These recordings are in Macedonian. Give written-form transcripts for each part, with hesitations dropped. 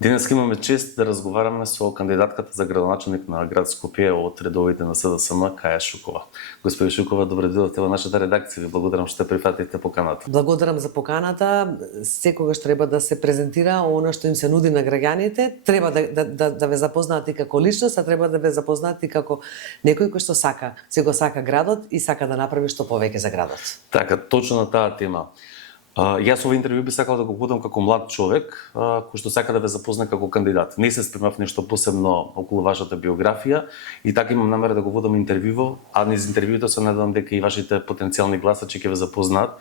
Денес имаме чест да разговаряме со кандидатката за градоначелник на град Скопје од редовите на СДСМ Каја Шукова. Господи Шукова, добре дојдовте во нашата редакција. Ви благодарам што прифатите поканата. Благодарам за поканата. Секогаш треба да се презентира она што им се нуди на граѓаните. Треба да ве запознаат и како личност, а треба да ве запознаат и како некој кој што сака градот и сака да направи што повеќе за градот. Така, точно на таа тема. Јас овој интервју би сакал да го будам како млад човек, кој што сака да ве запозна како кандидат. Не се спремав нешто посебно околу вашата биографија и така имам намера да го водам интервјуво, а низ интервјуто се надевам дека и вашите потенцијални гласачи ќе ве запознаат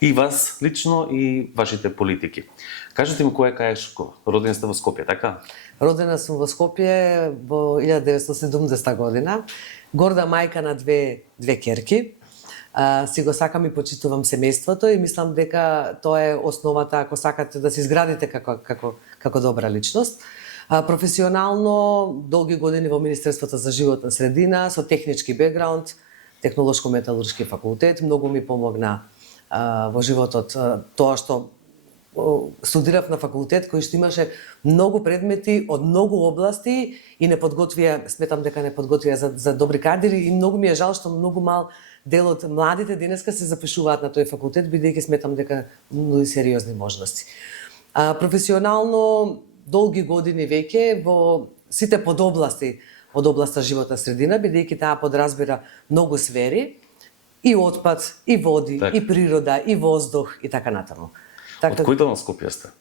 и вас лично и вашите политики. Кажете ми која е Каја Шукова? Родена сте во Скопје, така? Родена сум во Скопје во 1970 година. Горда мајка на две керки. Си го сакам и почитувам семејството и мислам дека тоа е основата ако сакате да се изградите како добра личност. Професионално долги години во Министерството за животна средина со технички бекграунд, технолошко-металуршки факултет, многу ми помогна во животот тоа што студирав на факултет кој што имаше многу предмети од многу области и не подготвија, сметам дека не подготвија за добри кадри и многу ми е жал што многу мал дел од младите денеска се запишуваат на тој факултет, бидејќи сметам дека нуди сериозни можности. Професионално долги години веќе во сите подобласти од областа животна средина, бидејќи таа подразбира многу сфери, и отпад, и води, так, и природа, и воздух и така натаму. Од кој дел на Скопје сте?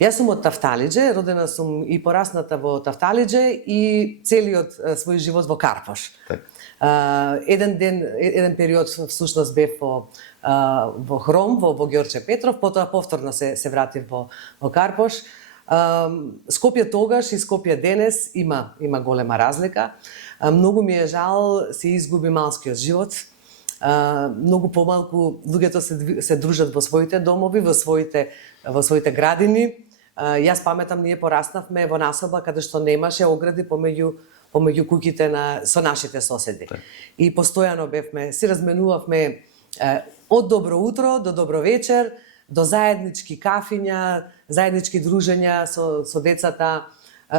Јас сум од Тафталиџе, родена сум и порасната во Тафталиџе и целиот свој живот во Карпош. Так. Еден период всушност бев во Хром, во Ѓорче Петров, потоа повторно се вратив во Карпош. Скопје тогаш и Скопје денес има голема разлика. Многу ми е жал се изгуби малскиот живот. Многу помалку луѓето се дружат во своите домови, во своите градини. Јас паметам, ние пораснавме во населба каде што немаше огради помеѓу куќите со нашите соседи. Так. И постојано си разменувавме од добро утро до добро вечер, до заеднички кафиња, заеднички дружења со децата.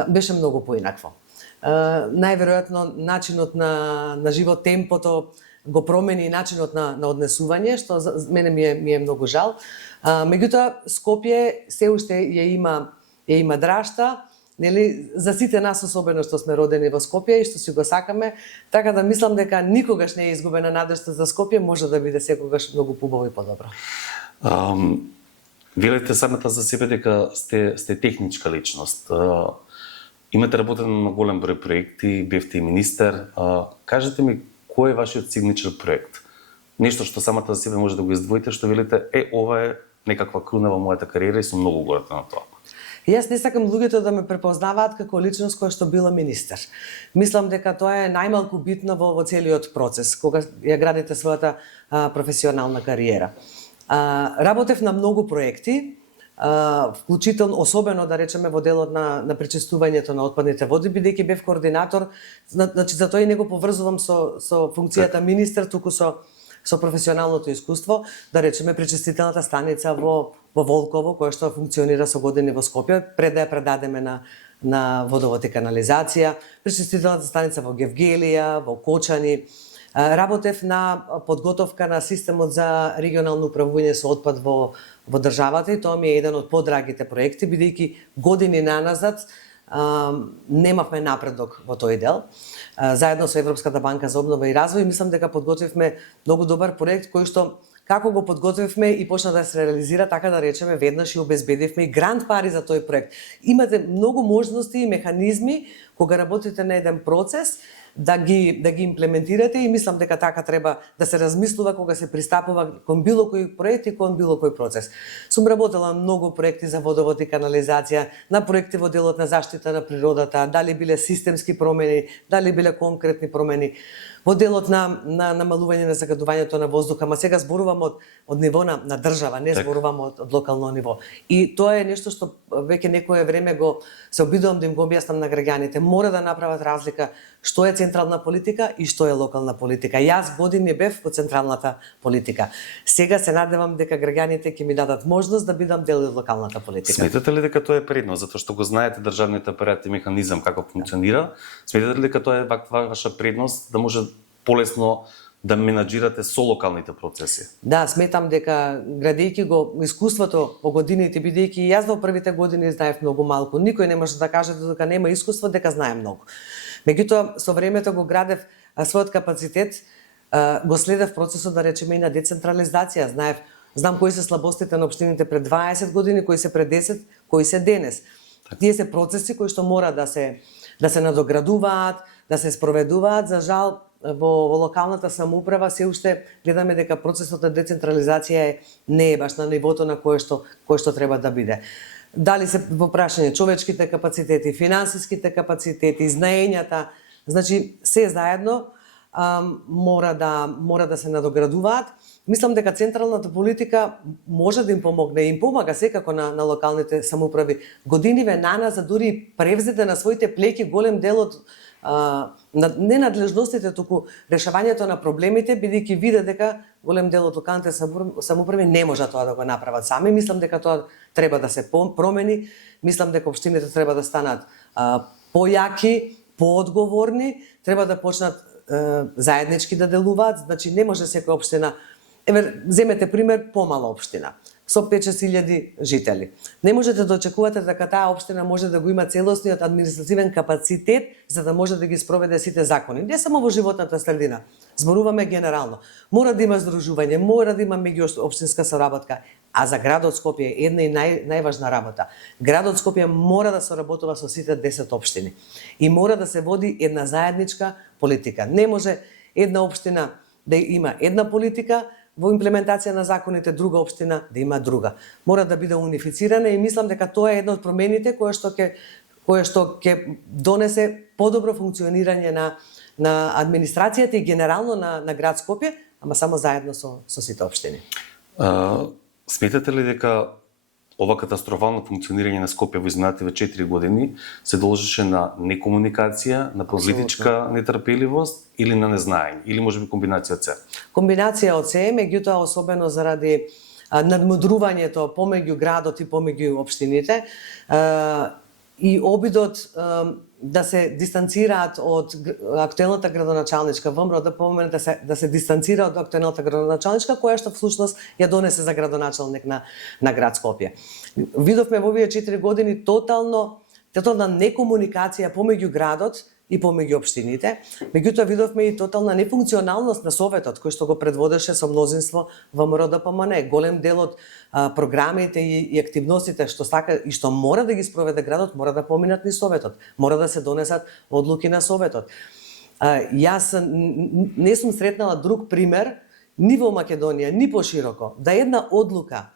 Беше многу поинакво. Најверојатно начинот на живот, темпото го промени и начинот на однесување, што за мене ми е многу жал. Меѓутоа, Скопје се уште ја има драшта, нели, за сите нас, особено што сме родени во Скопје и што си го сакаме, така да мислам дека никогаш не е изгубена надежда за Скопје, може да биде секогаш многу побаво и подобро. Велите самата за себе дека сте техничка личност. Имате работено на голем број проекти, бевте и министер. Кажете ми, кој е вашиот сигничер проект? Нешто што самата за себе може да го издвоите, што велите, ова е некаква круна во мојата кариера и сум многу горд на тоа. Јас не сакам луѓето да ме препознаваат како личност која што била министер. Мислам дека тоа е најмалку битно во целиот процес, кога ја градите својата професионална кариера. Работев на многу проекти, вклучително, особено да речеме во делот на пречистувањето на отпадните води, бидејќи бев координатор, значи за тоа и не го поврзувам со функцијата министер, туку со професионалното искуство, да речеме пречистителната станица во Волково, која што функционира со години во Скопје, пред да ја предадеме на водовод и канализација, пречистителната станица во Гевгелија, во Кочани. Работев на подготовка на системот за регионално управување со отпад во државата и тоа ми е еден од подрагите проекти, бидејќи години наназад немавме напредок во тој дел. Заедно со Европската банка за обнова и развој, мислам дека подготвивме многу добар проект кој што како го подготвивме и почна да се реализира, така да речеме, веднаш и обезбедивме и грант пари за тој проект. Имате многу можности и механизми кога работите на еден процес да ги имплементирате и мислам дека така треба да се размислува кога се пристапува кон било кој проект и кон било кој процес. Сум работела многу проекти за водовод и канализација, на проекти во делот на заштита на природата, дали биле системски промени, дали биле конкретни промени, во делот на намалување на загадувањето на воздуха, ама сега зборувам од ниво на држава, не зборувам од локално ниво. И тоа е нешто што веќе некое време се обидувам да им го објаснам на граѓаните. Мора да направат разлика што е централна политика и што е локална политика. Јас години бев во централната политика. Сега се надевам дека граѓаните ќе ми дадат можност да бидам дел од локалната политика. Сметате ли дека тоа е предност, затоа што го знаете државниот апарат и механизам како функционира? Сметате ли дека тоа е ваша предност да може полесно да менаџирате со локалните процеси? Да, сметам дека градејќи го искуството во годините, бидејќи јас во првите години знаев многу малку, никој не може да каже дека нема искуство, дека знае многу. Меѓутоа, со времето го градев својот капацитет, го следев процесот, да речеме, и на децентрализација. Знам кои се слабостите на општините пред 20 години, кои се пред 10, кои се денес. Тие се процеси кои што мора да се надоградуваат, да се спроведуваат. За жал, во локалната самоуправа се уште гледаме дека процесот на децентрализација не е баш на нивото на кое што треба да биде. Дали се во прашање човечките капацитети, финансиските капацитети, знаењата, значи се заедно мора да се надоградуваат. Мислам дека централната политика може да им помогне, им помага секако на локалните самоуправи. Годиниве наназад дури превзете на своите плеќи голем дел од не надлежностите, туку решавањето на проблемите, бидејќи виде дека голем дел од локалните самоуправи не можат тоа да го направат сами. Мислам дека тоа треба да се промени. Мислам дека општините треба да станат појаки, поодговорни, треба да почнат заеднички да делуваат. Значи не може секоја општина, земете пример помала општина со 5-6 жители. Не можете да очекувате дека таа општина може да го има целосниот административен капацитет за да може да ги спроведе сите закони. Не само во животната средина, зборуваме генерално. Мора да има здружување, мора да има меѓуопштинска соработка, а за градот Скопје една и најважна работа. Градот Скопје мора да соработува со сите 10 општини и мора да се води една заедничка политика. Не може една општина да има една политика во имплементација на законите, друга општина да има друга. Мора да биде унифицирана и мислам дека тоа е една од промените кое што ќе донесе подобро функционирање на администрацијата и генерално на град Скопје, ама само заедно со сите општини. Сметате ли дека ова катастрофално функционирање на Скопје во изминативе 4 години се должеше на некомуникација, на политичка нетрпеливост или на незнаење, или можеби комбинација од се? Комбинација од се, меѓутоа особено заради надмудрувањето помеѓу градот и помеѓу општините и обидот да се дистанцираат од актуелната градоначалничка ВМРО ДПМН, да се дистанцира од актуелната градоначалничка, која што всушност ја донесе за градоначалник на град Скопје. Видовме во овие 4 години тотална некомуникација помеѓу градот и помеѓу општините. Меѓутоа видовме и тотална нефункционалност на Советот, кој што го предводеше со мнозинство ВМРО ДПМН. Голем дел од програмите и активностите што сака и што мора да ги спроведе градот, мора да поминат низ Советот. Мора да се донесат одлуки на Советот. Јас не сум сретнала друг пример ни во Македонија, ни пошироко, да една одлука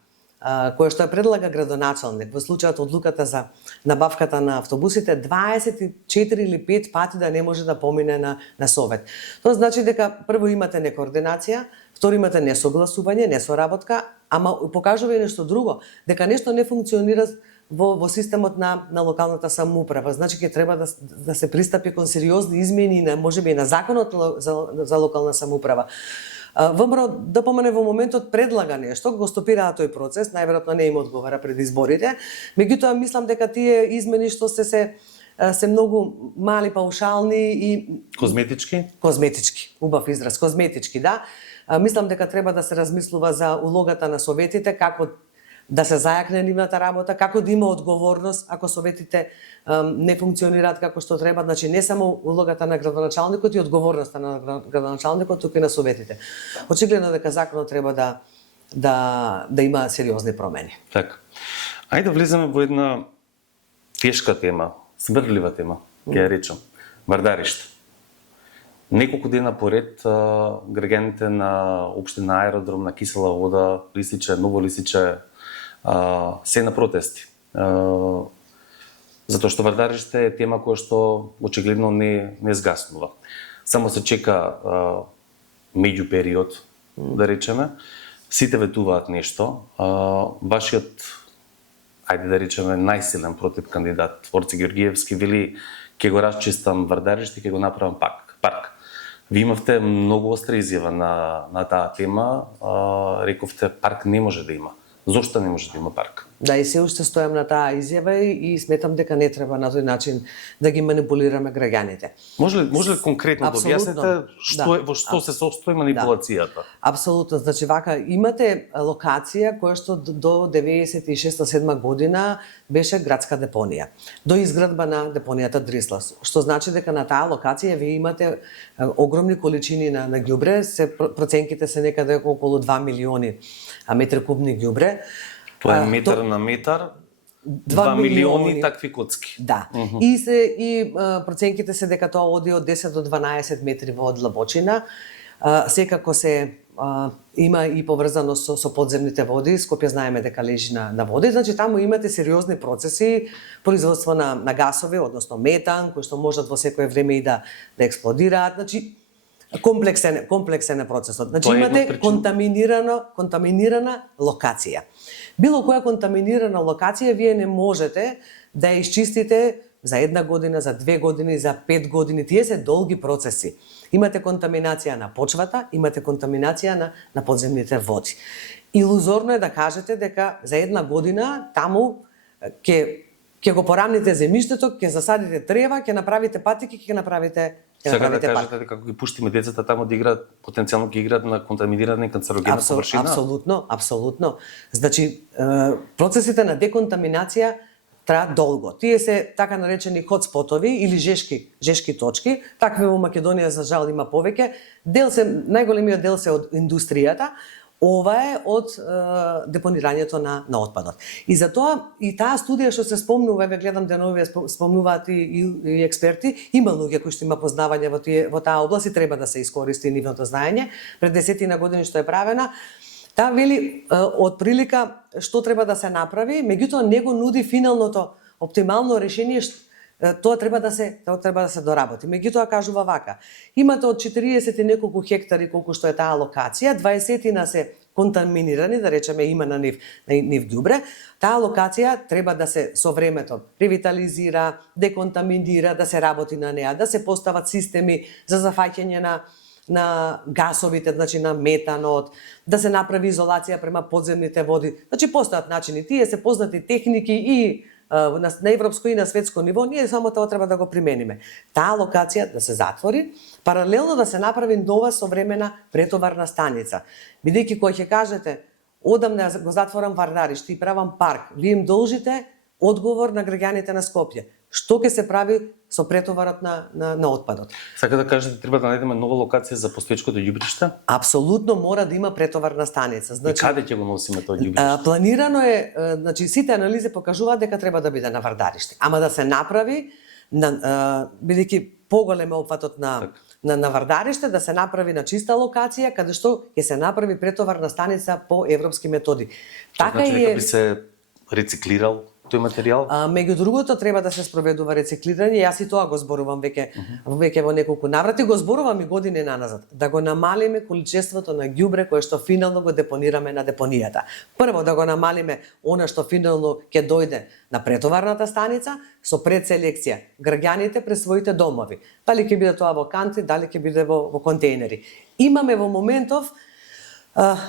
која што ја предлага градоначалник, во случајот одлуката за набавката на автобусите, 24 или 5 пати да не може да помине на Совет. Тоа значи дека прво имате некоординација, второ имате несогласување, несоработка, ама покажува и нешто друго, дека нешто не функционира во системот на локалната самоуправа. Значи ќе треба да се пристапи кон сериозни измени на можеби и на законот за локална самоуправа. ВМРО ДПМН во моментот предлага нешто, го стопираа тој процес, најверојатно не им одговара пред изборите. Меѓутоа мислам дека тие измени што се многу мали, паушални и козметички, убав израз, козметички, да. Мислам дека треба да се размислува за улогата на советите, како да се зајакне нивната работа, како да има одговорност ако советите не функционираат како што треба, значи не само улогата на градоначалникот и одговорноста на градоначалникот, туку и на советите. Очигледно дека законот треба да има сериозни промени. Така. Ајде да влеземе во една тешка тема, смрдлива тема, ќе ја речам. Вардариште. Неколку дена поред граѓаните на општина Аеродром, на Кисела вода, Лисиче, Ново Лисиче, се на протести. Затоа што Вардариште е тема која што очигледно не згаснува. Само се чека меѓу период, да речеме. Сите ветуваат нешто. Вашиот, ајде да речеме, најсилен против кандидат Орце Георгиевски вели ќе го расчистам Вардариште, ќе го направам пак. парк. Ви имавте многу остра изјава на таа тема, рековте парк не може да има. Зошто не може да има парк? Да, и се уште стојам на таа изјава и сметам дека не треба на тој начин да ги манипулираме граѓаните. Може ли конкретно да објасните во што се состои манипулацијата? Апсолутно, значи вака имате локација која што до 96-7 година беше градска депонија. До изградба на депонијата Дрислас, што значи дека на таа локација вие имате огромни количини на ѓубре, проценките се некаде околу 2 милиони метри кубни ѓубре. Тоа е метар на метар, 2 милиони такви коцки. Да. И проценките се дека тоа оди од 10 до 12 метри во длабочина. Секако се има и поврзаност со подземните води. Скопје знаеме дека лежи на води, значи таму имате сериозни процеси, производство на гасови, односно метан, кои што можат во секое време и да експлодираат. Значи комплексен е процесот. Значи имате контаминирана локација. Било која контаминирана локација вие не можете да ја исчистите за 1 година, за 2 години, за 5 години. Тие се долги процеси. Имате контаминација на почвата, имате контаминација на подземните води. Илузорно е да кажете дека за 1 година таму ќе го порамните земјиштето, ќе засадите трева, ќе направите патики, ќе направите Сега да кажете дека кога ги пуштиме децата таму да играат, потенцијално ќе играат на контаминирана и канцерогенна површина? Апсолутно. Значи, процесите на деконтаминација траат долго. Тие се така наречени хотспотови или жешки точки. Такви во Македонија за жал има повеќе. Најголемиот дел се од индустријата. Ова е од депонирањето на отпадот. И затоа и таа студија што се спомнува, еве гледам денови спомнуваат и експерти, има луѓе кои што има познавање во таа област и треба да се искористи нивното знаење. Пред 10 години што е правена, таа вели од прилика што треба да се направи, меѓутоа не го нуди финалното оптимално решение. Тоа треба да се доработи. Меѓутоа кажува вака: имате од 40 и неколку хектари колку што е таа локација, 20 се контаминирани, да речеме има на нив ѓубре. Таа локација треба да се со времето ревитализира, деконтаминира, да се работи на неа, да се постават системи за зафаќање на гасовите, значи на метанот, да се направи изолација према подземните води. Значи постојат начини, тие се познати техники и на европско и на светско ниво, ние само тоа треба да го примениме. Таа локација да се затвори, паралелно да се направи нова современа претоварна станица. Бидејќи кога ќе кажете, одам да го затворам Вардариште и правам парк, вие им должите одговор на граѓаните на Скопје. Што ќе се прави со претоварот на отпадот? Сака да кажете, треба да најдеме нова локација за постоечкото ѓубриште? Апсолутно мора да има претоварна станица. Значи, и каде ќе го носиме тоа ѓубриште? Планирано е, значи сите анализи покажуваат дека треба да биде на Вардариште, ама да се направи бидејќи поголем е опфатот на Вардариште, да се направи на чиста локација каде што ќе се направи претоварна станица по европски методи. Така значи, дека би се рециклирал тој материјал? Меѓу другото треба да се спроведува рециклирање. Јас и тоа го зборувам веќе во неколку наврати, го зборувам и години наназад, да го намалиме количеството на ѓубре кое што финално го депонираме на депонијата. Прво да го намалиме она што финално ќе дојде на претоварната станица со предселекција граѓаните пред своите домови. Дали ќе биде тоа во канти, дали ќе биде во контејнери. Имаме во моментов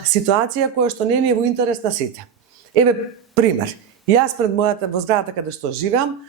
ситуација која што не ни е во интерес на сите. Еве пример. Јас пред во зградата каде што живеам,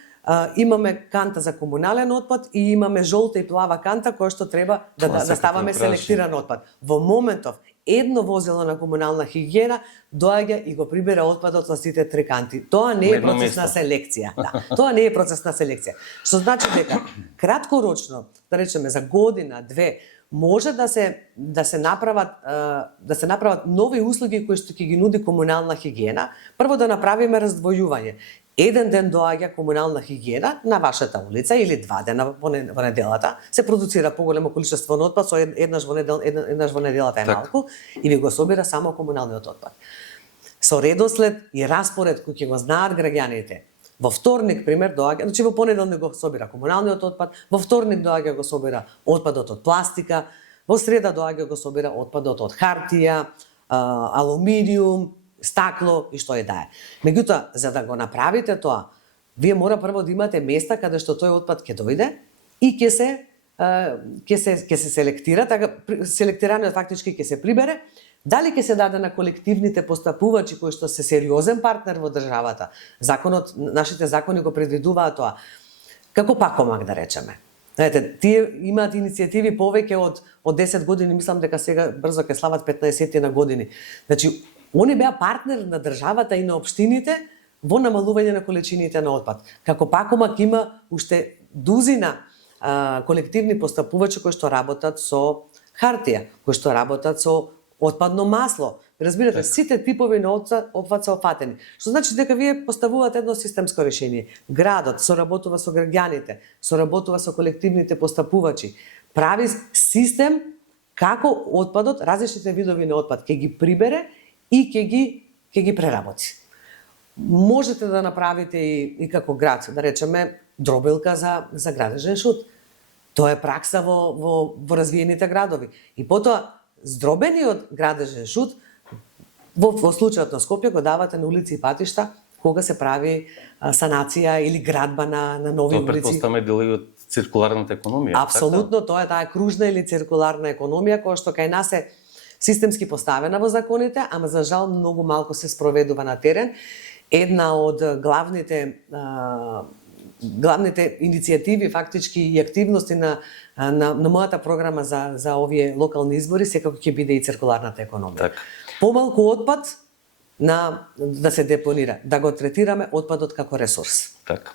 имаме канта за комунален отпад и имаме жолта и плава канта која што треба да ставаме селектиран отпад. Во моментов едно возило на комунална хигиена доаѓа и го прибира отпадот на сите три канти. Тоа не е процес на селекција. Да, тоа не е процес на селекција. Што значи дека краткорочно, да речеме за година, две, може да се направат нови услуги кои што ќе ги нуди комунална хигиена. Прво да направиме раздвојување. Еден ден доаѓа комунална хигиена на вашата улица или 2 дена во неделата, се продуцира поголемо количество на отпад, со еднаш во неделата е малку и ви го собира само комуналниот отпад. Со редослед и распоред кој ќе го знаат граѓаните. Во вторник, пример, доаѓа, значи во понеделник го собира комуналниот отпад, во вторник доаѓа го собира отпадот од пластика, во среда доаѓа го собира отпадот од хартија, алуминиум, стакло и што е да е. Меѓутоа, за да го направите тоа, вие мора прво да имате места каде што тој отпад ќе дојде и ќе се ќе се селектира, така селектираниот фактички ќе се прибере. Дали ќе се даде на колективните постапувачи кои што се сериозен партнер во државата? Законот, нашите закони го предвидуваат тоа. Како пакомак да речеме. Знаете, тие имаат иницијативи повеќе од 10 години, мислам дека сега брзо ќе слават 15 на години. Значи, они беа партнер на државата и на општините во намалување на количините на отпад. Како пакомак има уште дузина колективни постапувачи кои што работат со хартија, кои што работат со отпадно масло. Разбирате, сите типови на отпад се опфатени. Што значи дека вие поставувате едно системско решение. Градот соработува со граѓаните, соработува со колективните постапувачи, прави систем како отпадот, различните видови на отпад ќе ги прибере и ќе ги преработи. Можете да направите и како град, да речеме, дробилка за градежен шут. Тоа е пракса во развиените градови. И потоа, здробениот градежен шут, во случајот на Скопје го давате на улици и патишта, кога се прави санација или градба на нови улици. Тоа претпоставаме дел и од циркуларната економија. Апсолутно, тоа е таа кружна или циркуларна економија, која што кај нас е системски поставена во законите, ама за жал многу малку се спроведува на терен. Една од главните иницијативи фактички и активности на мојата програма за овие локални избори секако ќе биде и циркуларната економија. Так. Помалку отпад да се депонира, да го третираме отпадот како ресурс. Така.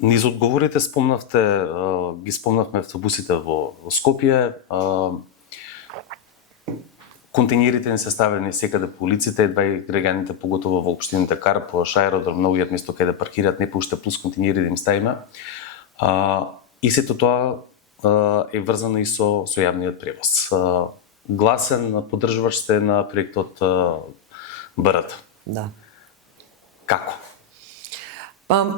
Низ одговорите ги спомнавме автобусите во Скопје. Контейнерите не се ставени секаде по улиците, едва и граѓаните, поготово во општините Карпош, аеродром, новиот место каде да паркираат, не пуште плюс контейнери да им ставиме. И сето тоа е врзано и со јавниот превоз. Гласен поддржуваш сте на проектот БРТ. Да. Како?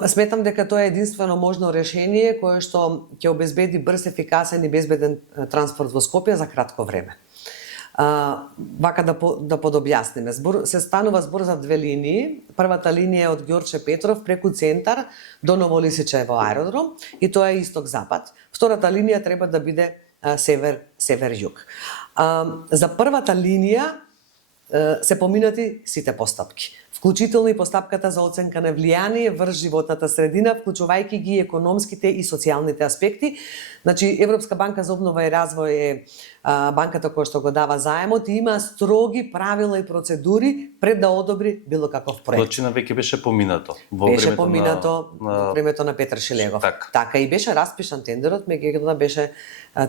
Сметам дека тоа е единствено можно решение кое што ќе обезбеди брз, ефикасен и безбеден транспорт во Скопје за кратко време. Вака да подобјасниме. Се станува збор за две линии. Првата линија е од Ѓорче Петров преку центар до Новолисичево аеродром и тоа е исток-запад. Втората линија треба да биде север-југ. За првата линија се поминати сите постапки, вклучително и постапката за оценка на влијание врз животната средина, вклучувајќи ги економските и социјалните аспекти. Значи, Европска банка за обнова и развој е банката која што го дава заемот и има строги правила и процедури пред да одобри било каков проект. Точина веќе беше поминато. Беше поминато во времето на Петар Шилегов. Така и беше распишан тендерот, меѓутоа беше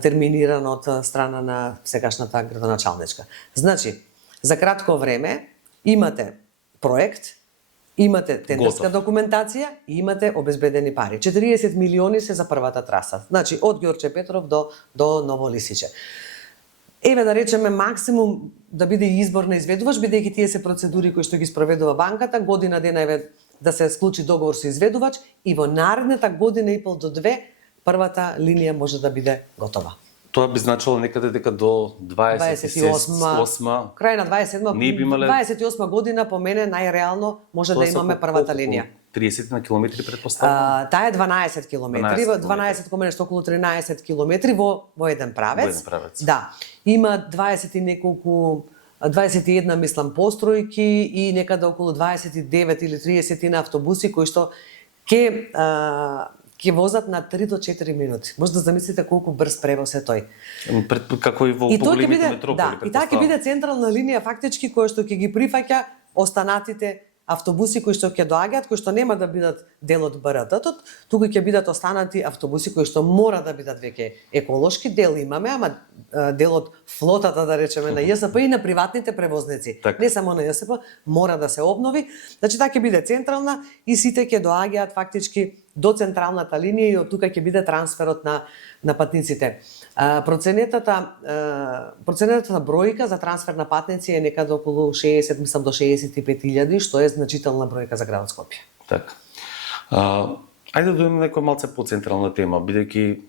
терминиран од страна на сегашната градоначалничка. Значи, за кратко време имате проект, имате тендерска документација и имате обезбедени пари. 40 милиони се за првата траса. Значи, од Ѓорче Петров до Новолисиче. Еве да речеме максимум да биде избор на изведувач, бидејќи тие се процедури кои што ги спроведува банката, година дена еве да се склучи договор со изведувач и во наредната година и пол до две првата линија може да биде готова. Тоа би значило некаде дека до 28 крај на 28 година по мене најреално може да имаме првата линија. 30 на километри предпоставувам. Таа е 12 километри, 12 нешто околу 13 километри во еден правец. Да. Има 20 и неколку 21 мислам постројки и некаде околу 29 или 30 на автобуси кои што ќе возат на 3 до 4 минути. Може да замислите колку брз превоз е тој. Како и во поголемите метрополи. Да, и таа ќе биде централна линија фактички која што ќе ги прифаќа останатите автобуси кои што ќе доаѓаат, кои што нема да бидат дел од БРТ-тот, туку ќе бидат останати автобуси кои што мора да бидат веќе еколошки, дел имаме, ама дел од флотата, да речеме, на ЈСП и на приватните превозници. Так. Не само на ЈСП, мора да се обнови. Значи, таа ќе биде централна и сите ќе доаѓаат фактички до централната линија и од тука ќе биде трансферот на патниците. Проценетата бројка за трансфер на патници е некаде околу 60, мислам до 65.000, што е значителна бројка за градот Скопје. Така. Ајде да дојдеме некоја малце по-централна тема, бидејќи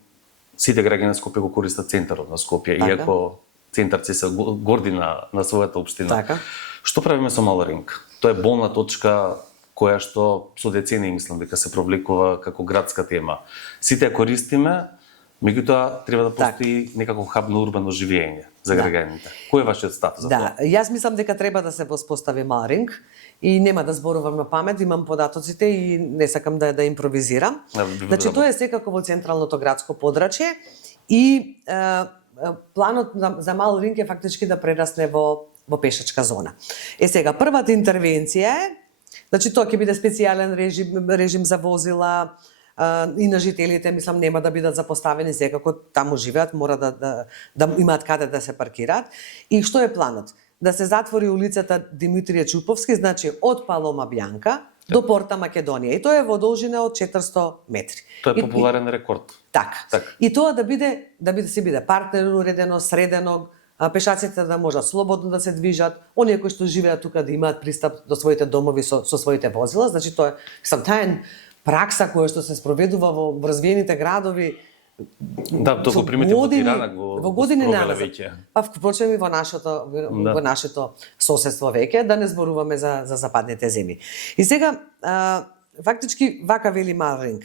сите граѓани на Скопје го користат центарот на Скопје, така. Иако центарци се горди на својата општина. Така. Што правиме со Маларинг? Тоа е болна точка која што со децении мислам дека се провлекува како градска тема. Сите ја користиме, меѓутоа треба да постои некаков хаб на урбано живење за граѓаните. Кој е вашиот став за тоа? Да, јас мислам дека треба да се воспостави мал ринг и нема да зборувам на памет, имам податоците и не сакам да импровизирам. Значи тоа е секако во централното градско подрачје и планот за мал ринг е фактички да прерасне во пешачка зона. Сега првата интервенција е, значи тоа ќе биде специјален режим за возила и на жителите, мислам, нема да бидат запоставени, секако таму живеат, мора да имаат каде да се паркираат. И што е планот? Да се затвори улицата Димитрije Чуповски, значи од Палома Бјанка до Порта Македонија. И тоа е во должина од 400 метри. Тоа е популарен рекорд. Така. И тоа да биде партнерно уредено, средено, пешаците да можат слободно да се движат, оние кои што живеат тука да имаат пристап до своите домови со своите возила. Значи тоа е пракса која што се спроведува во развиените градови. Да, тоа го примете во Тирана, во години назад. Па впрочем и во нашето соседство веќе, да не зборуваме за западните земји. И сега фактички вака вели мал ринг.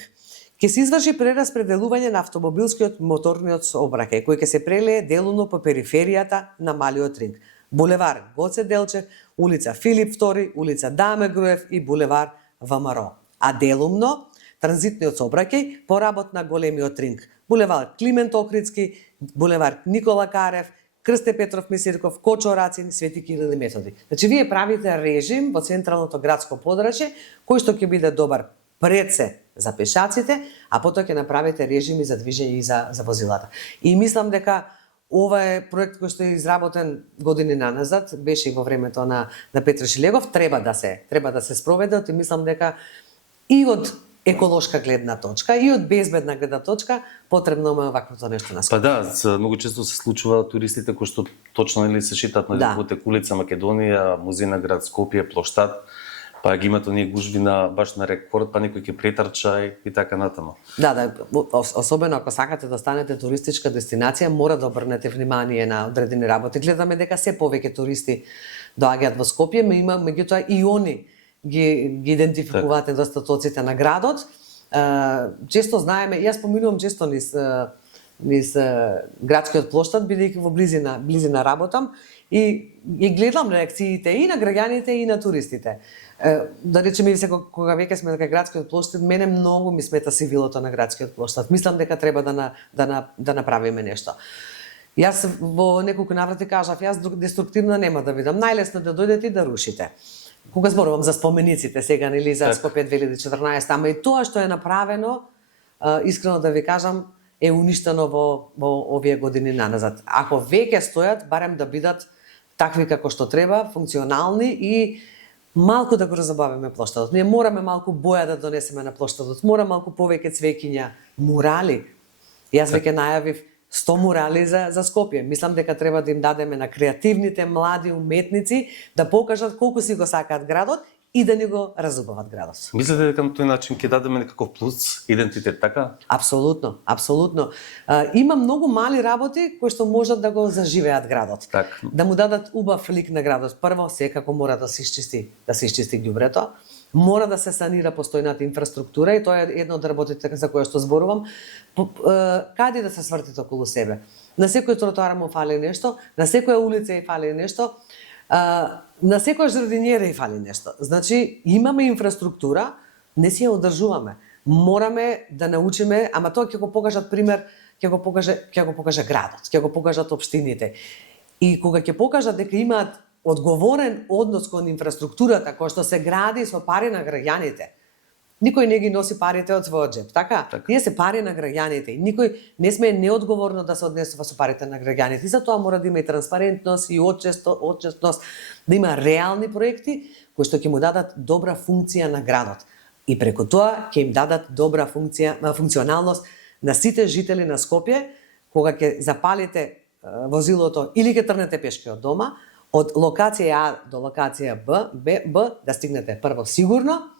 Ќе се изврши прераспределување на автомобилскиот моторниот сообраќај, кој ќе се прелее делумно по периферијата на малиот ринг. Булевар Гоце Делчев, улица Филип II, улица Даме Груев и булевар ВМРО. А делумно транзитниот сообраќај поработ на големиот ринг. Булевар Климент Охридски, булевар Никола Карев, Крсте Петров Мисирков, Кочо Рацин, Свети Кирил и Методи. Значи вие правите режим во централното градско подрачје кој што ќе биде добар пред се за пешаците, а потоа ќе направите режими за движење и за возилата. И мислам дека ова е проект кој што е изработен години наназад, беше и во времето на Петр Шилегов, треба да се спроведе, и мислам дека и од еколошка гледна точка и од безбедна гледна точка потребно е ваквото нешто на Скопје. Па да, многу често се случува туристите кои што точно или се шетат на улица Македонија, музеј на град Скопје, плоштад, па ги имат оние гужви баш на рекорд, па некој ќе претрча и така натаму. Да, особено ако сакате да станете туристичка дестинација, мора да обрнете внимание на одредени работи. Гледаме дека се повеќе туристи доаѓаат во Скопје, меѓутоа и они ги идентификуваат недостатоците на градот. Често знаеме, јас поминувам често низ градскиот плоштад, бидејќи во близина работам, и гледам реакциите и на граѓаните и на туристите. Да речеме, кога веќе сме дека градскиот плоштад, мене многу ми смета сивилото на градскиот плоштад. Мислам дека треба да направиме нешто. Јас во неколку наврати кажав, јас деструктивно нема да видам. Најлесно да дојдете и да рушите. Кога зборувам за спомениците сега, нели, за Скопје 2014, ама и тоа што е направено, искрено да ви кажам, е уништено во овие години наназад. Ако веќе стојат, барем да бидат такви како што треба, функционални и малку да го разабавиме плоштадот. Ние мораме малку боја да донесеме на плоштадот, мора малку повеќе цвеќиња, мурали. Јас веќе најавив 100 мурали за Скопје. Мислам дека треба да им дадеме на креативните млади уметници да покажат колку си го сакаат градот и да ни го разубават градот. Мислите дека на тој начин ќе дадеме некаков плюс, идентитет, така? Апсолутно, апсолутно. Има многу мали работи кои што можат да го заживеат градот. Так. Да му дадат убав лик на градот. Прво, секако мора да се изчисти ѓубрето, мора да се санира постојната инфраструктура и тоа е една од работите за која што зборувам. Каде да се свртите околу себе? На секој тротоар му фали нешто, на секоја улица и фали нешто, на секоја жардинјера и фали нешто. Значи, имаме инфраструктура, не си ја одржуваме. Мораме да научиме, ама тоа ќе го покажат пример, ќе го покаже градот, ќе го покажат општините. И кога ќе покажат дека имаат одговорен однос кон инфраструктурата која што се гради со пари на граѓаните. Никој не ги носи парите од својот джеб, така? Ние се пари на граѓаните и никој не сме неодговорно да се однесува со парите на граѓаните. И затоа мора да има и транспарентност и отчетност, да има реални проекти кои што ќе му дадат добра функција на градот. И преку тоа ќе им дадат добра функционалност на сите жители на Скопје, кога ќе запалите возилото или ќе тргнете пешки од дома, од локација А до локација Б да стигнете прво сигурно,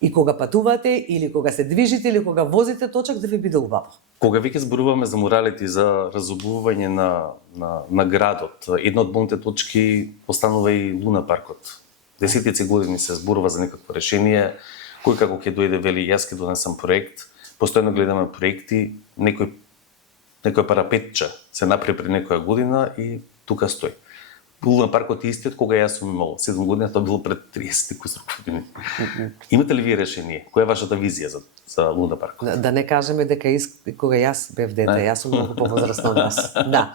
и кога патувате или кога се движите или кога возите точак да ви биде убаво. Кога веќе зборуваме за муралите и за разубување на градот, една од болните точки останува и Луна паркот. Десетици години се зборува за некакво решение, кој како ќе дојде вели јас ќе донесам проект, постојано гледаме проекти, некој парапетче се направи пред некоја година и тука стои. Луна паркот е истиот кога јас сум имал 7 години, тоа било пред 30 кусур години. Имате ли вие решение? Која е вашата визија за Луна паркот? Да не кажеме дека кога јас бев дете, јас сум многу повозрасна од вас. Да.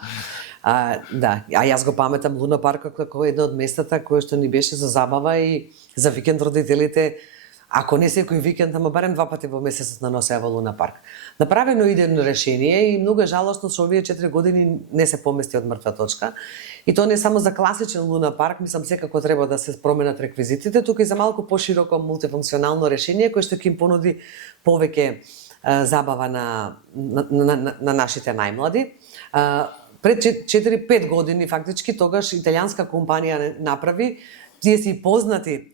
Да, јас го паметам Луна паркот како едно од местата кое што ни беше за забава и за викенд родителите, ако не секој викенд, ама барем 2 пати во месецот на носеа во Луна парк. Направено идејно решение и многу е жалосно што овие 4 години не се помести од мртва точка. И тоа не само за класичен Луна парк, мислам секако треба да се променат реквизитите, тука и за малку пошироко мултифункционално решение кој што ќе им понуди повеќе забава на нашите најмлади. Пред 4-5 години фактички тогаш италијанска компанија направи, тие си познати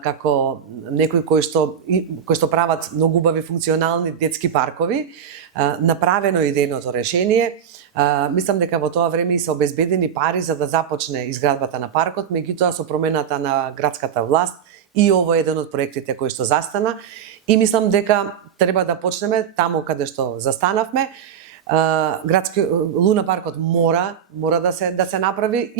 како некои кои што прават многу убави функционални детски паркови, направено идејното решение. Мислам дека во тоа време и се обезбедени пари за да започне изградбата на паркот, меѓутоа со промената на градската власт и ово е еден од проектите кои што застана и мислам дека треба да почнеме таму каде што застанавме. Градски Луна паркот мора да се направи.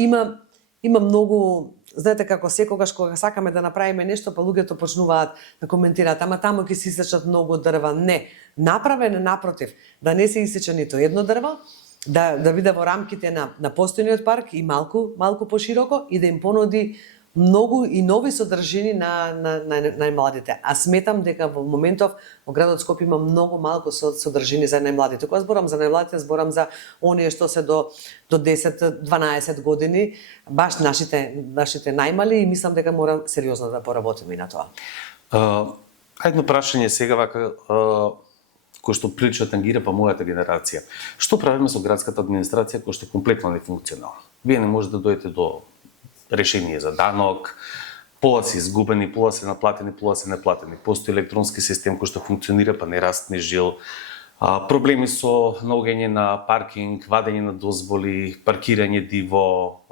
Има многу, знаете како секогаш кога сакаме да направиме нешто, па луѓето почнуваат да коментираат, ама таму ќе се исечат многу дрва. Не, направено напротив, да не се исече нито едно дрво, да биде во рамките на постојниот парк и малку пошироко и да им понуди многу и нови содржини на најмладите. А сметам дека во моментов во градот Скопје има многу малку содржини за најмладите. Кога зборам за најмладите, зборам за оние што се до 10-12 години, баш нашите најмали и мислам дека мора сериозно да поработиме и на тоа. Едно прашање сега вака кој што прилично тангира па мојата генерација. Што правиме со градската администрација која што е комплетно нефункционална? Вие не можете да дојдете до решение за данок, пола се изгубени, пола се наплатени, пола се неплатени. Постои електронски систем кој што функционира, па не растне жил. Проблеми со наоѓање на паркинг, вадење на дозволи, паркирање диво.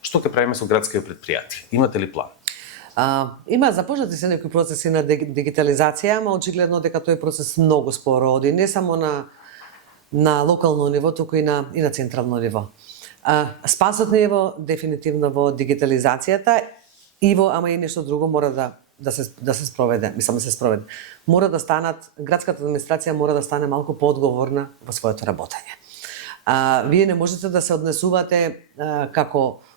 Што ќе правиме со градските предпријатија? Имате ли план? Има започнати се некои процеси на дигитализација, ама очигледно дека тој процес многу споро оди, не само на локално ниво, туку и на централно ниво. Спасот не е дефинитивно во дигитализацијата ама и нешто друго мора да се спроведе, мислам да се спроведе. Мора да станат, градската администрација мора да стане малку поодговорна во своето работење. Вие не можете да се однесувате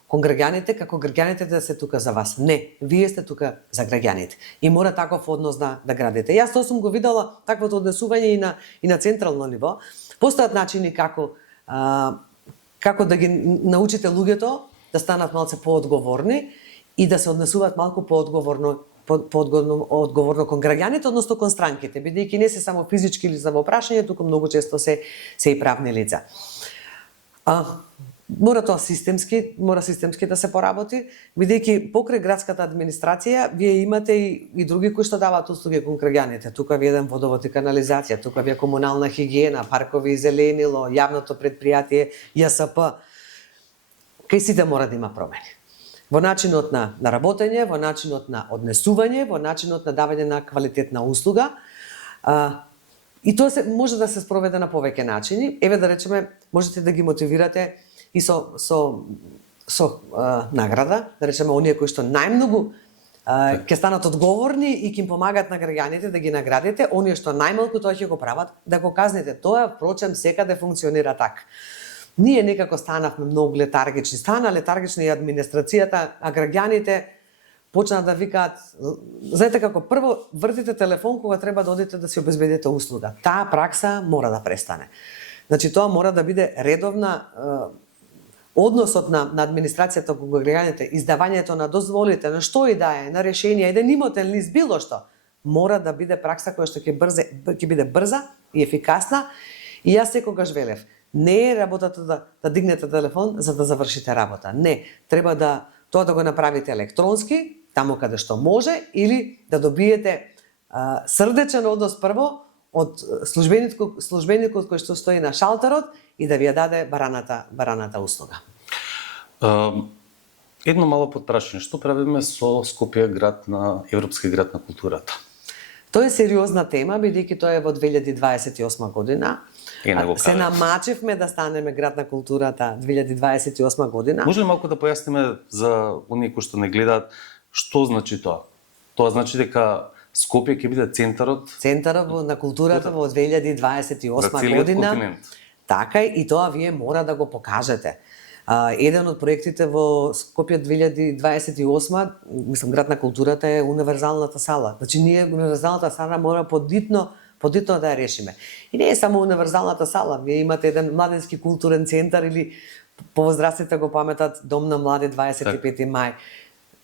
кон граѓаните, како граѓаните да се тука за вас. Не, вие сте тука за граѓаните. И мора таков однос да градите. Јас тоа сум го видела таквото однесување и на централно ниво. Постојат начини како да ги научите луѓето да станат малце поодговорни и да се однесуваат малку поодговорно кон граѓаните, односно кон странките, бидејќи не се само физички лица во прашање, туку многу често се и правни лица. Мора тоа системски да се поработи, бидејќи покрај градската администрација вие имате и други кои што даваат услуги кон граѓаните. Тука ви еден водовод и канализација, тука ви е комунална хигиена, паркови и зеленило, јавното предпријатие ЈСП. Кај сите мора да има промени. Во начинот на работење, во начинот на однесување, во начинот на давање на квалитетна услуга. И тоа може да се спроведе на повеќе начини. Еве да речеме, можете да ги мотивирате и со награда, да речеме, оние кои што најмногу ќе станат одговорни и ќе им помагаат на граѓаните да ги наградите, оние што најмалку тоа ќе го прават, да го казнете. Тоа, впрочем, секаде функционира така. Ние некако станавме многу летаргични. Стана летаргична и администрацијата, а граѓаните почнаа да викаат, знаете како, прво вртите телефон кога треба да одите да си обезбедите услуга. Таа пракса мора да престане. Значи, тоа мора да биде редовна односот на администрацијата кон граѓаните, издавањето на дозволите, на што и да е, на решение, еден имотен лист, било што, мора да биде пракса која што ќе биде брза и ефикасна. И јас секогаш велев, не е работата да дигнете телефон за да завршите работа. Не, треба тоа да го направите електронски, таму каде што може, или да добиете срдечен однос прво од службеникот кој што стои на шалтерот и да ви ја даде бараната услуга. Едно мало подпрашање, што правиме со Скопје град на Европски град на културата? Тоа е сериозна тема, бидејќи тоа е во 2028 година. Се намачевме да станеме град на културата 2028 година. Може ли малку да појасниме за оние кои што не гледаат што значи тоа? Тоа значи дека Скопје ќе биде центарот на културата во 2028 година. Континент. Така и тоа вие мора да го покажете. Еден од проектите во Скопје 2028, мислам, град на културата е универзалната сала. Значи ние универзалната сала мора подитно да ја решиме. И не е само универзалната сала, вие имате еден младенски културен центар или повозрастните го паметат Дом на млади 25 мај.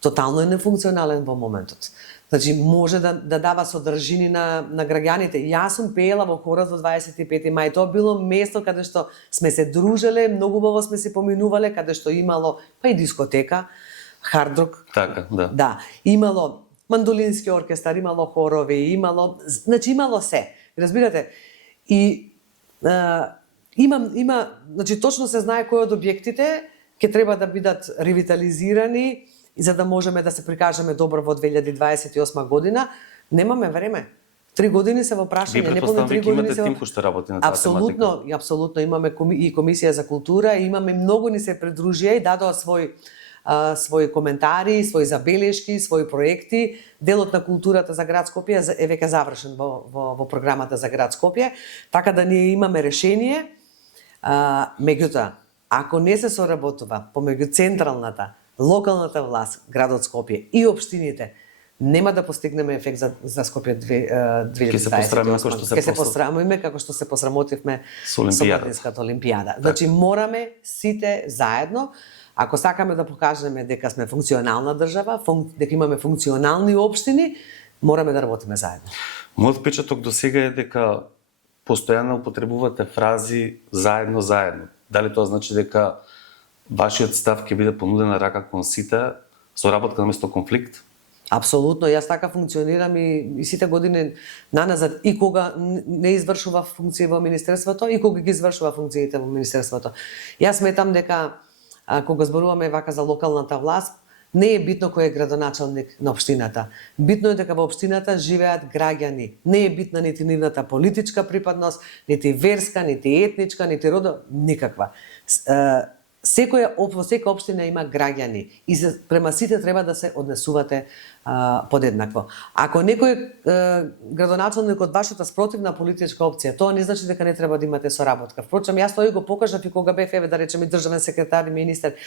Тотално е нефункционален во моментот. Значи може да дава содржини на граѓаните. Јас сум пеела во хорот во 25 мај. Тоа било место каде што сме се дружеле, многу убаво сме се поминувале, каде што имало па и дискотека, хард-рок. Така, да. Да, имало мандолински оркестар, имало хорови, имало се. Разбирате? И значи точно се знае кои од објектите ќе треба да бидат ревитализирани и за да можеме да се прикажеме добро во 2028 година. Немаме време. 3 години се во прашање, неполни 3 години се. Имате тим кој што работи на таа тематика. Апсолутно, имаме и комисија за култура, имаме многу ни се придружија и дадоа своји коментари, своји забелешки, своји проекти. Делот на културата за град Скопје е веќе завршен во програмата за град Скопје, така да ние имаме решение. Меѓутоа, ако не се соработува помеѓу централната, локалната власт, градот Скопје и општините, нема да постигнеме ефект за Скопје 2028. Ке се посрамиме како што се посрамотивме со Младинската олимпијада. Значи мораме сите заедно, ако сакаме да покажеме дека сме функционална држава, дека имаме функционални општини, мораме да работиме заедно. Мојот впечаток до сега е дека постојано употребувате фрази заедно. Дали тоа значи дека вашиот став ќе биде понудена рака кон сите, соработка наместо конфликт? Апсолутно, јас така функционирам и сите години наназад, и кога не извршува функции во Министерството, и кога ги извршува функциите во Министерството. Јас сметам дека кога зборуваме вака за локалната власт, не е битно кој е градоначалник на општината. Битно е дека во општината живеат граѓани. Не е битна нити нивната политичка припадност, нити верска, нити етничка, нити родо, никаква. Во секоја општина има граѓани и према сите треба да се однесувате подеднакво. Ако некој градоначалник од вашата спротивна политичка опција, тоа не значи дека не треба да имате соработка. Впрочем, јас тоа и го покажав и кога бев, да речеме, државен секретар и министер.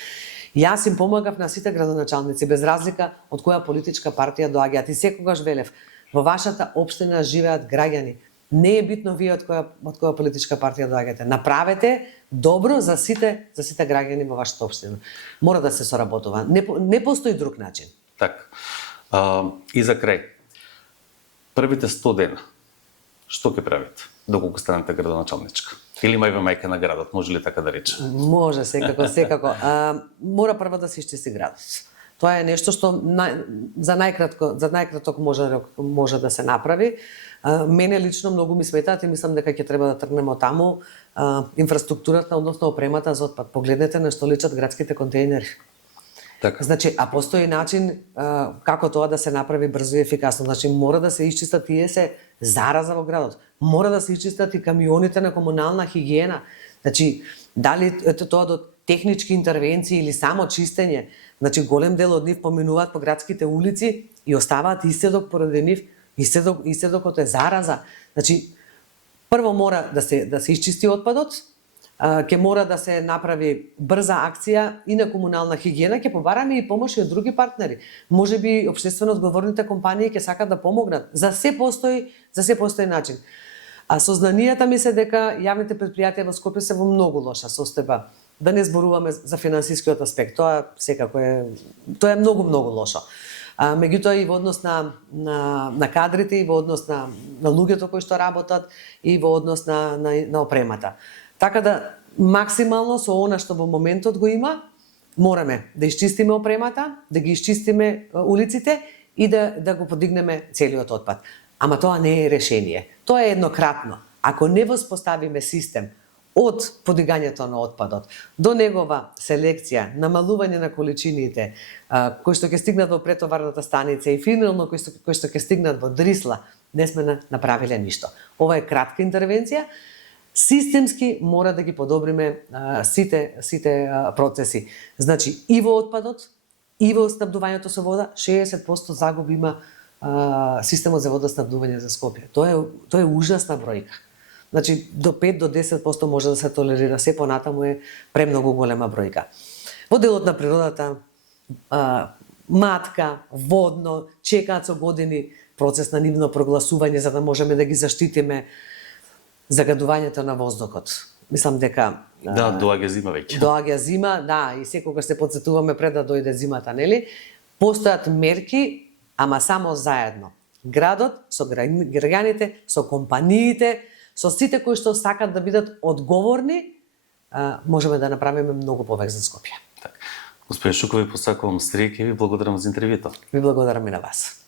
Јас им помагав на сите градоначалници, без разлика од која политичка партија доаѓаат. И секогаш велев, во вашата општина живеат граѓани. Не е битно вие од која политичка партија доаѓате. Направете добро за сите граѓани во вашата општина. Мора да се соработува. Не постои друг начин. Така. И за крај. Првите 100 дена, што ќе правите доколку станете градоначалничка? Или мајка на градот, може ли така да рече? Може, секако. Мора прво да се исчисти градот. Тоа е нешто што за најкраток може да се направи. Мене лично многу ми сметаат и мислам дека ќе треба да тргнеме од таму инфраструктурата, односно опремата за отпад. Погледнете на што личат градските контејнери. Така. Значи, постои начин како тоа да се направи брзо и ефикасно. Значи, мора да се исчистат тие се зараза во градот. Мора да се исчистат и камионите на комунална хигиена. Значи, дали тоа до технички интервенции или само чистење. Значи, голем дел од нив поминуваат по градските улици и оставаат истедок поради нив. Истедокот е зараза. Значи, прво мора да се исчисти отпадот, ќе мора да се направи брза акција и на комунална хигиена, ќе побараме и помош и од други партнери. Може би општествено одговорните компании ќе сакат да помогнат. За се постои начин. А сознанијата ми се дека јавните предпријатија во Скопје се во многу лоша состојба. Да не зборуваме за финансискиот аспект, тоа секако е многу лошо. Меѓутоа и во однос на кадрите, и во однос на луѓето кои што работат, и во однос на опремата. Така да, максимално со она што во моментот го има, мораме да исчистиме опремата, да ги исчистиме улиците и да го подигнеме целиот отпад. Ама тоа не е решение. Тоа е еднократно. Ако не воспоставиме систем од подигањето на отпадот до негова селекција, намалување на количините, кои што ќе стигнат во претоварната станица и финално кои што ќе стигнат во Дрисла, не сме направиле ништо. Ова е кратка интервенција. Системски мора да ги подобриме сите процеси. Значи и во отпадот, и во снабдувањето со вода, 60% загуби има системот за водоснабдување за Скопје. Тоа е ужасна бројка. Значи, до 5 до 10% може да се толерира, се понатаму е премногу голема бројка. Во делот на природата, матка, водно, чекаат со години процес на нивно прогласување за да можеме да ги заштитиме загадувањето на воздухот. Мислам дека доаѓа зима веќе. Доаѓа зима, да, и секогаш се потсетуваме пред да дојде зимата, нели? Постојат мерки, ама само заедно. Градот со граѓаните, со компаниите, со сите кои што сакат да бидат одговорни, можеме да направиме многу повеќе за Скопје. Господин Шуков, ви посакувам среќа и ви благодарам за интервјуто. Ви благодарам и на вас.